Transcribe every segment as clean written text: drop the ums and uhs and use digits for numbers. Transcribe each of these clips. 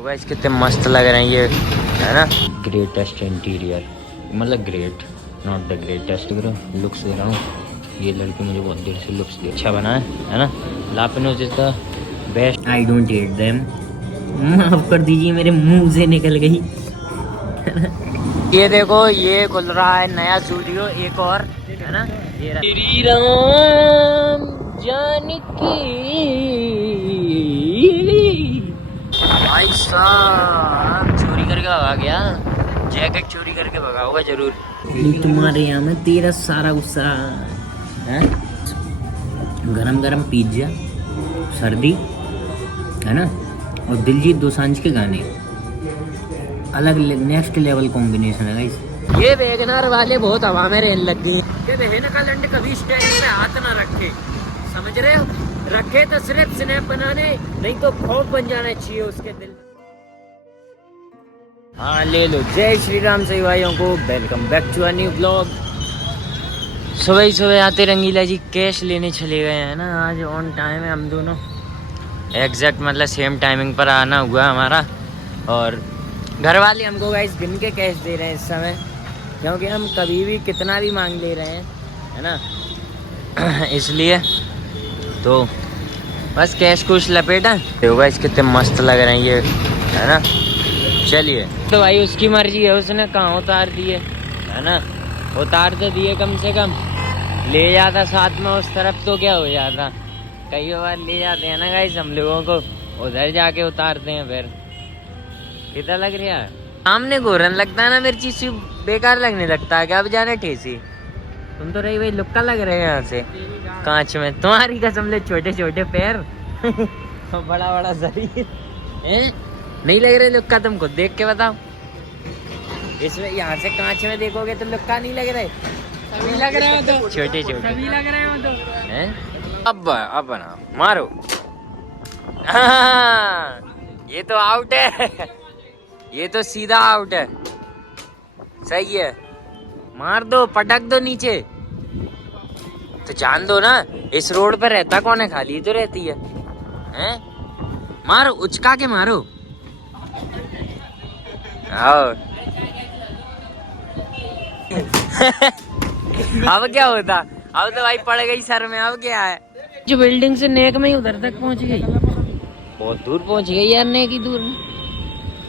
तो गाइस कितने मस्त लग रहे हैं ये, है ना। ग्रेटेस्ट इंटीरियर, मतलब great not the greatest, looks दे रहा हूँ। ये लड़की मुझे बहुत देर से लुक्स दे अच्छा बना है ना। La Pino'z is the best, I don't hate them. माफ कर दीजिए मेरे मुंह से निकल गई। ये देखो ये खुल रहा है नया स्टूडियो एक और, है ना। ये श्री राम जानकी भाई साहब चोरी करके भगा गया, जैकेट चोरी करके भगा होगा जरूर। तुम्हारे यहाँ में तेरा सारा गुस्सा है। गरम गरम पिज्जा, सर्दी, है ना, और दिलजीत दोसांझ के गाने, अलग नेक्स्ट लेवल कॉम्बिनेशन है गाइस। ये वैगनर वाले बहुत हवा में रहने लग गए। ये नकालैंड कभी स्टैंड पे हाथ ना रखे, समझ रहे हो। रखे तो सिर्फ स्नैप बनाने, नहीं तो खौफ बन जाना चाहिए उसके दिल। हाँ ले लो। जय श्री राम सभी भाइयों को, welcome back to a new blog. सुबह ही सुबह आते रंगीला जी कैश लेने चले गए हैं ना। आज ऑन टाइम है हम दोनों, एग्जैक्ट मतलब सेम टाइमिंग पर आना हुआ हमारा। और घर वाले हमको गाइस गिन के कैश दे रहे हैं इस समय, क्योंकि हम कभी भी कितना भी मांग ले रहे हैं, है ना। इसलिए तो बस कैश कुछ लपेटा होगा। इस कितने मस्त लग रहे हैं ये, है ना। चलिए तो भाई उसकी मर्जी है, उसने कहाँ उतार दिए, है ना। उतार तो दिए, कम से कम ले जाता साथ में उस तरफ तो क्या हो जाता। कई बार ले जाते हैं ना गाइस हम लोगों को, उधर जाके उतारते हैं। फिर कितना लग रहा है सामने घोरन लगता है ना, मेरी चीज बेकार लगने लगता है। क्या अब जाने ठेसी, तुम तो रही भाई लुक्का लग रहे हैं यहाँ से कांच में। तुम्हारी कसम ले, छोटे छोटे पैर और बड़ा बड़ा शरीर, नहीं लग रहे लुक्का? तुम खुद देख के बताओ। इसमें यहाँ से कांच में देखोगे तो लुक्का नहीं लग रहे, सभी लग रहे हो तो, छोटे छोटे सभी लग रहे हो तो। हैं। अब बना मारो। हाँ, ये तो आउट है, ये तो सीधा आउट है। सही है, मार दो, पटक दो नीचे। तो जान दो ना, इस रोड पर रहता कौन है, खाली तो रहती है, हैं? मारो, उचका के मारो। आओ। अब क्या होता, अब तो भाई पड़ गई सर में, अब क्या है। जो बिल्डिंग से नेक में ही उधर तक पहुंच गई, बहुत दूर पहुंच गई यार, नेक ही दूर।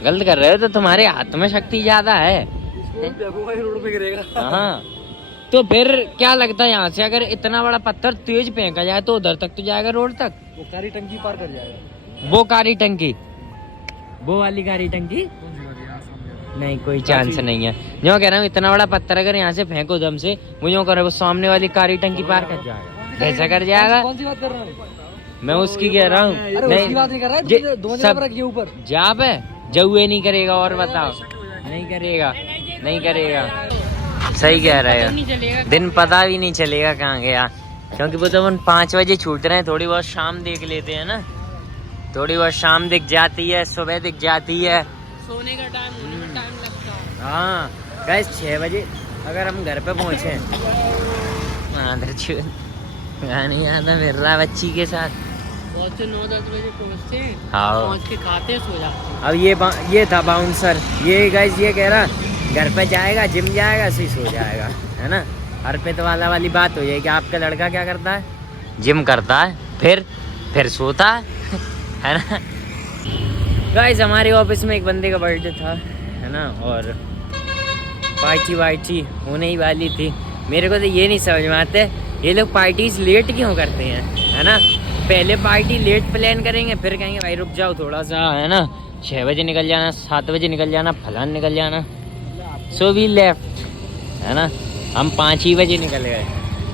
गलत कर रहे हो, तो तुम्हारे हाथ में शक्ति ज्यादा है। रोड पे गिरेगा। हाँ, तो फिर क्या लगता है यहाँ से अगर इतना बड़ा पत्थर तेज फेंका जाए तो उधर तक तो जाएगा, रोड तक। वो कारी टंकी पार कर जाएगा। वो कारी टंकी, वो वाली कारी टंकी नहीं, कोई चांस नहीं है। जो कह रहा हूँ, इतना बड़ा पत्थर अगर यहाँ से फेंको दम से, वो जो कर रहा है, वो सामने वाली कारी टंकी पार कर जाएगा। कैसा कर जाएगा? कौन सी बात कर रहा है? मैं उसकी कह रहा हूँ। नहीं बात नहीं कर रहा है, दो जगह पर रखिए ऊपर। जाप है, जऊए नहीं करेगा। और बताओ, नहीं करेगा, नहीं करेगा। सही कह रहे हो, दिन पता भी नहीं चलेगा कहाँ गया, क्योंकि वो तो 5 बजे छूट रहे हैं। थोड़ी बहुत शाम देख लेते हैं ना, थोड़ी बहुत शाम दिख जाती है, सुबह दिख जाती है, सोने का टाइम होने में टाइम लगता है। हाँ गाइस 6 बजे अगर हम घर पे पहुँचे, नहीं आता फिर रहा बच्ची के साथ, बहुत से 9-10 बजे पहुँचते हैं। हाँ, पहुँच के खाते सो जाते हैं। अब ये था बाउंसर, ये गाइस ये कह रहा घर पे जाएगा, जिम जाएगा, ऐसे ही सो जाएगा, है ना। अर्पित वाली बात हो जाएगी। आपका लड़का क्या करता है? जिम करता है, फिर सोता है ना। गाइस हमारे ऑफिस में एक बंदे का बर्थडे था, है ना, और पार्टी होने ही वाली थी। मेरे को तो ये नहीं समझ में आता ये लोग पार्टीज लेट क्यों करते हैं, है ना। पहले पार्टी लेट प्लान करेंगे, फिर कहेंगे भाई रुक जाओ थोड़ा सा, है ना, 6 बजे निकल जाना, 7 बजे निकल जाना, फलान निकल जाना। सो वी लेफ्ट, है ना। हम 5 ही बजे निकल गए।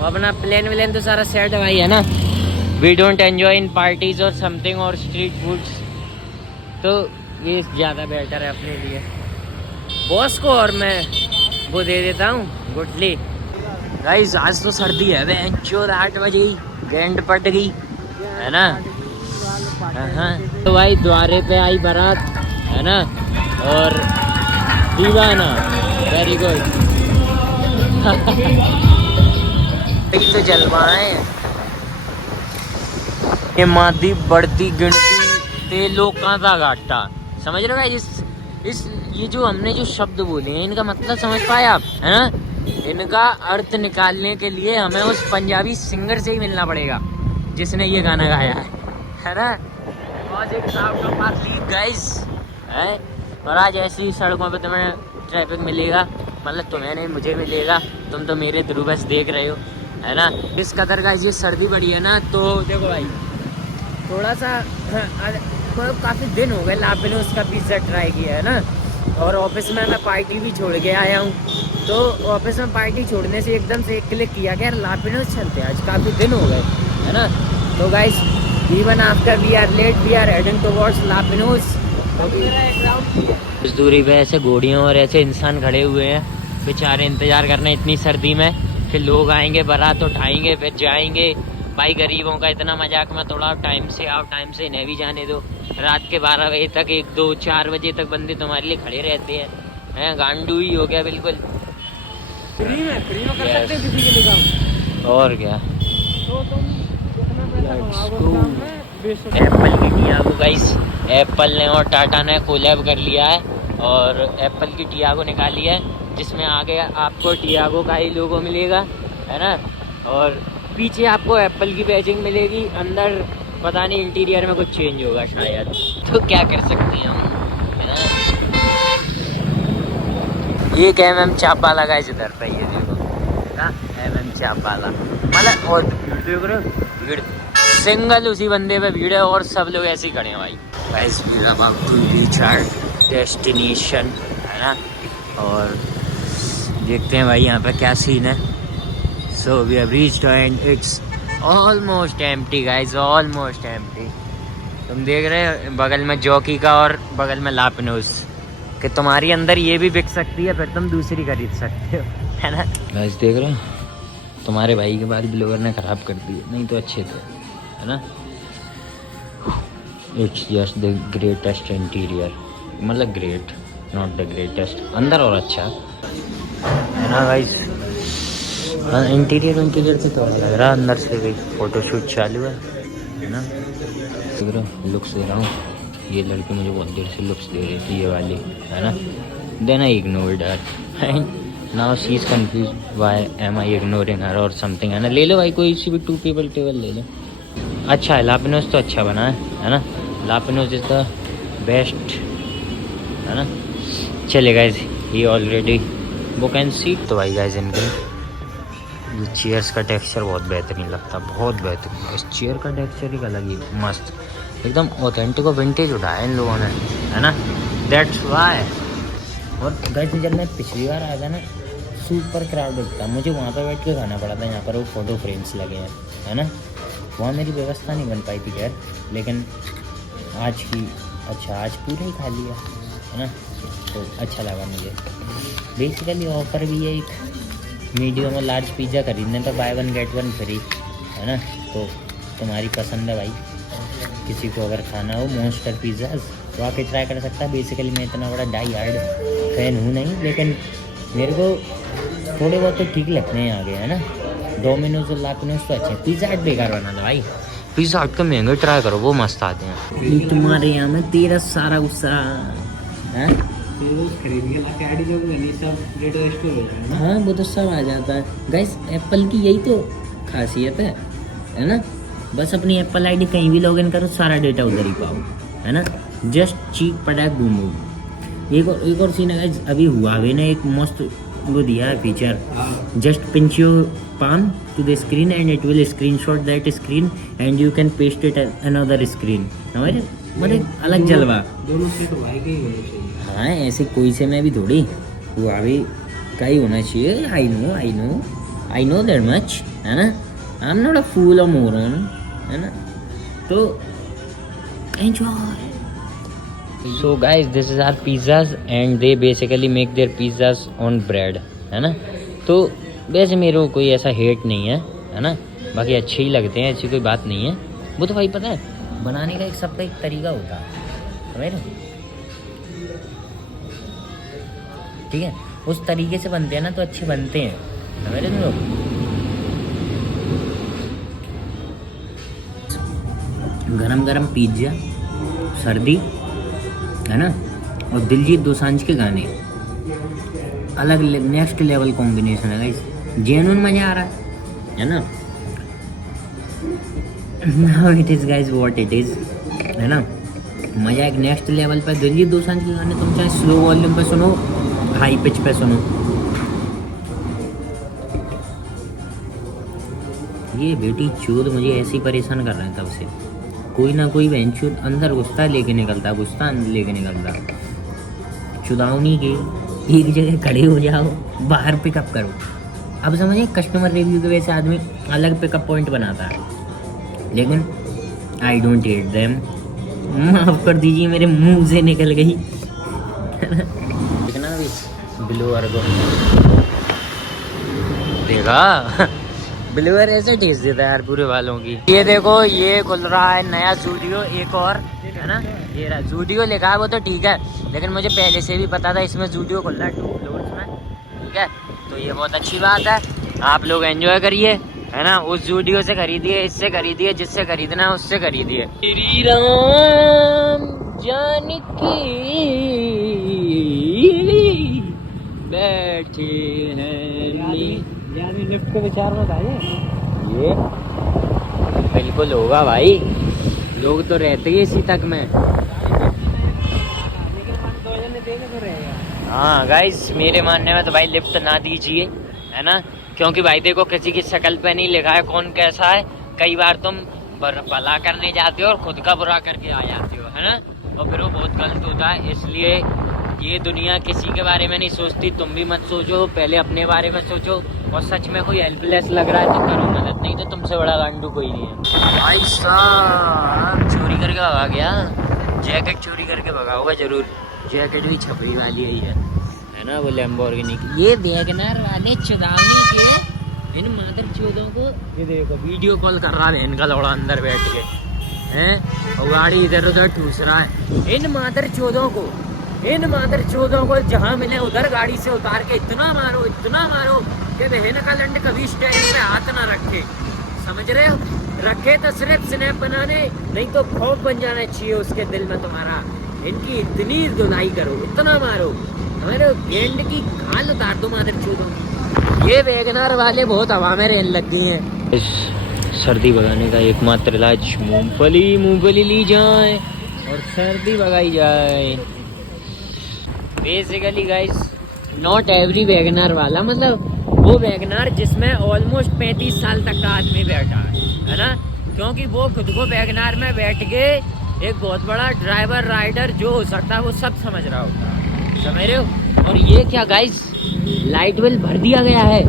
अपना प्लान तो सारा सेट है भाई, है ना। We don't enjoy in parties और समथिंग और स्ट्रीट फूड्स, तो ये ज़्यादा बेटर है अपने लिए। बॉस को और मैं वो दे देता हूँ गुटली। गाइस आज तो सर्दी है, मैं 8 बजे ही गेंद पट गई, है ना। हाँ तो भाई द्वारे पे आई बारात, है ना, और दीवाना, वेरी गुड। तो जलवाएं ये मादी बढ़ती गिनती ते लोकां दा घाटा, समझ रहे हो भाई? इस ये जो हमने जो शब्द बोले हैं इनका मतलब समझ पाए आप, है ना? इनका अर्थ निकालने के लिए हमें उस पंजाबी सिंगर से ही मिलना पड़ेगा जिसने ये गाना गाया है ना? गाइस है। और आज ऐसी सड़कों पे तुम्हें ट्रैफिक मिलेगा, मतलब तुम्हें नहीं मुझे मिलेगा, तुम तो मेरे थ्रू बस देख रहे हो, है ना? इस कदर गाइस ये सर्दी बढ़ी है ना, तो देखो भाई थोड़ा सा काफ़ी दिन हो गए लापे ने उसका पिज़्ज़ा ट्राई किया है ना। और ऑफिस में मैं पार्टी भी छोड़ के आया हूँ, तो ऑफिस में पार्टी छोड़ने से एकदम से एक क्लिक किया कि यार लापिनोज चलते हैं, आज काफ़ी दिन हो गए, है ना? तो guys even after we are late we are heading towards La Pino'z. कुछ दूरी पे ऐसे घोड़ियों और ऐसे इंसान खड़े हुए हैं बेचारे, इंतज़ार करने इतनी सर्दी में, फिर लोग आएंगे बारात उठाएंगे फिर जाएंगे। भाई गरीबों का इतना मजाक में थोड़ा टाइम से आओ, टाइम से इन्हें भी जाने दो। रात के 12 बजे तक 1 2 4 बजे तक बंदे तुम्हारे लिए खड़े रहते हैं, गांडू ही हो गया बिल्कुल। फ्री में कर सकते हैं किसी के लिए काम, और क्या। तो तुम कितना पैसा कमाओगे काम में, बेशक। एप्पल की टियागो गाइस, एप्पल ने और टाटा ने कोलैब कर लिया है और एप्पल की टियागो निकाली है, जिसमें आगे आपको टियागो का ही लोगो मिलेगा, है ना? और पीछे आपको एप्पल की पैकिंग मिलेगी, अंदर पता नहीं इंटीरियर में कुछ चेंज होगा शायद, तो क्या कर सकते हैं हम, है ना? 1 mm चापा लगा है इधर पे, ये देखो ना, mm चापा वाला मतलब। और देख रहे हो भीड़, सिंगल उसी बंदे पे भीड़ है और सब लोग ऐसे ही खड़े हैं भाई। Guys we are about to reach our destination, है ना? और देखते हैं भाई यहाँ पे क्या सीन है। So we have reached and it's almost empty guys, almost empty। तुम देख रहे हो बगल में जॉकी का और बगल में लापिनोज, कि तुम्हारी अंदर ये भी बिक सकती है, फिर तुम दूसरी खरीद सकते हो, है ना? गाइस देख रहे हो, तुम्हारे भाई के बाद ब्लॉगर ने खराब कर दिए, नहीं तो अच्छे थे, है ना? It's just the greatest interior, मतलब ग्रेट नॉट द ग्रेटेस्ट, अंदर और अच्छा, है ना गाइस? इंटीरियर से तो लग रहा, अंदर से भी फोटोशूट चालू है ना? लुक्स दे रहा हूँ, ये लड़की मुझे बहुत देर से लुक्स दे रही थी, ये वाली, है ना? Then I ignored her, now she is confuse why am I ignoring her और समथिंग, है ना? ले लो भाई कोई सी भी 2 people टेबल ले लो। अच्छा है, लापिनोज तो अच्छा बना है ना? लापिनोज इज द बेस्ट, है ना? चले गाइस, ये ऑलरेडी बुक एंड सीट। तो भाई गाइस इनके ये चेयर्स का टेक्सचर बहुत बेहतरीन लगता है, बहुत बेहतरीन। इस चेयर का टेक्सचर ही अलग ही मस्त, एकदम ऑथेंटिक और विंटेज उठाया इन लोगों ने, है ना? That's why. और गाइस जब मैं पिछली बार आया था ना, सुपर क्राउडेड था, मुझे वहाँ पर बैठ के खाना पड़ा था, यहाँ पर वो फ़ोटो फ्रेम्स लगे हैं, है ना? वहाँ मेरी व्यवस्था नहीं बन पाई थी खैर, लेकिन आज की आज पूरा ही खा लिया, है ना? तो अच्छा लगा मुझे। बेसिकली ऑफ़र भी है, एक मीडियम और लार्ज पिज़्ज़ा खरीदने पर बाय 1 गेट 1 फ्री, है ना? तो तुम्हारी पसंद है भाई, किसी को अगर खाना हो मॉन्स्टर पिज़्ज़ा तो आके ट्राई कर सकता है। बेसिकली मैं इतना बड़ा डाई हार्ड फैन हूँ नहीं, लेकिन मेरे को थोड़े बहुत तो ठीक लगते हैं आगे, है ना? डोमिनोज और लापिनोज तो अच्छे हैं, पिज़्ज़ा हट बेकार बना था भाई, पिज़्ज़ा हट के महंगे ट्राई करो, वो मस्त आते हैं। तुम्हारे यहाँ में तेरा सारा गुस्सा है, हाँ वो तो सब आ जाता है गाइस। एप्पल की यही तो खासियत है ना? बस अपनी एप्पल आईडी कहीं भी लॉगिन करो, सारा डेटा उधर ही पाओ, है ना? जस्ट चीक पटाक बूम बूम। एक और सीन है गाइस, अभी हुआवे ने एक मस्त वो दिया है feature, just pinch your palm to the screen and it will screenshot that screen and you can paste it at another screen। हमारे मतलब अलग जलवा, दोनों से तो भाई के ही होने चाहिए। हाँ ऐसे कोई से मैं भी थोड़ी, हुआवे का ही होना चाहिए। आई नो दैट मच, है ना? आई एम नॉट अ फूल और मोरन, है ना? तो enjoy. So guys, this is our pizzas and they basically make their pizzas on bread, है ना? तो वैसे मेरे को कोई ऐसा हेट नहीं है ना? बाकी अच्छे ही लगते हैं, ऐसी कोई बात नहीं है। वो तो भाई पता है बनाने का एक सबका एक तरीका होता है, समझ रहे? ठीक है, उस तरीके से बनते हैं ना तो अच्छे बनते हैं, समझ रहे तुम लोग? गरम गरम पिज्जा, सर्दी है ना। और दिलजीत दोसांझ के गाने अलग नेक्स्ट लेवल कॉम्बिनेशन है गाइस, जेन्युइन मजा आ रहा है ना। Now it is guys what it is, है ना। मजा एक नेक्स्ट लेवल पे। दिलजीत दोसांझ के गाने तुम चाहे स्लो वॉल्यूम पे सुनो, हाई पिच पे सुनो, ये बेटी चूत मुझे ऐसी परेशान कर रहे हैं तब से। कोई ना कोई बहन चूत अंदर घुसता लेके निकलता, घुसता लेके निकलता। चुदावनी के एक जगह खड़े हो जाओ, बाहर पिकअप करो। अब समझिए कस्टमर रिव्यू के वजह से आदमी अलग पिकअप पॉइंट बनाता है, लेकिन आई डोंट हेट देम। माफ कर दीजिए मेरे मुंह से निकल गई। देखना अभी ब्लोअर को देखा, ब्लोअर ऐसे ठेस देता है यार पूरे वालों की। ये देखो ये खुल रहा है नया जूडियो एक और, है ना। ये रहा जूडियो लिखा है, वो तो ठीक है, लेकिन मुझे पहले से भी पता था इसमें जूडियो खुल रहा है 2 फ्लोर्स में, ठीक है। तो ये बहुत अच्छी बात है, आप लोग एंजॉय करिए, है ना। उस जूडियो से खरीदिए, इससे खरीदिए, जिससे खरीदना है उससे खरीदिए। श्री राम जानकी बैठे हैं लिफ्ट के विचार मत आइए, ये बिल्कुल होगा भाई, लोग तो रहते ही इसी तक में। हाँ गाइस, मेरे मानने में तो भाई लिफ्ट ना दीजिए, है ना। क्योंकि भाई देखो किसी की शक्ल पे नहीं लिखा है कौन कैसा है। कई बार तुम भला करने जाते हो और खुद का बुरा करके आ जाते हो, है ना। और फिर वो बहुत गलत होता है। इसलिए ये दुनिया किसी के बारे में नहीं सोचती, तुम भी मत सोचो, पहले अपने बारे में सोचो। और सच में कोई हेल्पलेस लग रहा है तो करो मदद, नहीं तो तुमसे बड़ा गांडू कोई नहीं है। भाई साहब चोरी करके भगा गया, जैकेट चोरी करके भगा होगा जरूर। जैकेट भी छपरी वाली है ना, वो लैम्बोर्गिनी की। ये वैगनर वाले चुदावनी के इन मादर चौधों को ये देखो वीडियो कॉल कर रहा है इनका लौड़ा अंदर बैठ के, हैं, और गाड़ी इधर उधर ठूस रहा है। इन मादर चौधों को जहाँ मिले उधर गाड़ी से उतार के इतना मारो कि बहन का लंड कभी स्टेरिंग पे हाथ ना रखे, समझ रहे हो। रखे तो सिर्फ स्नैप बनाने, नहीं तो खौफ बन जाना चाहिए उसके दिल में तुम्हारा। इनकी इतनी धुलाई करो, इतना मारो, हमारे गेंड की खाल उतार दो मादर चौधों। ये वैगनर वाले बहुत हवा में रहने लग गई हैं। इस सर्दी भगाने का एकमात्र इलाज मूंगफली ली जाए और सर्दी भगाई जाए। Basically guys not every Wagner वाला, मतलब वो वैगनर जिसमें ऑलमोस्ट 35 साल तक का आदमी बैठा है ना। क्योंकि वो खुद को वैगनर में बैठ के एक बहुत बड़ा ड्राइवर राइडर जो हो सकता है वो सब समझ रहा होता है, समझ रहे हो। और ये क्या गाइस, लाइट बिल भर दिया गया है,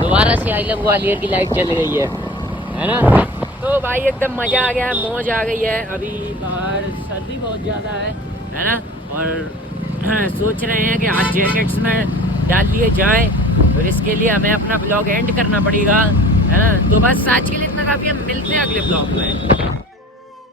दोबारा से आई लव ग्वालियर की लाइट चल गई है ना। तो भाई एकदम मजा आ गया है, मौज आ गई है। अभी बाहर सर्दी बहुत ज़्यादा है ना। और सोच रहे हैं कि आज जैकेट्स में डाल लिए जाए, और इसके लिए हमें अपना ब्लॉग एंड करना पड़ेगा, है ना। तो बस आज के लिए इतना काफ़ी है, मिलते हैं अगले ब्लॉग में।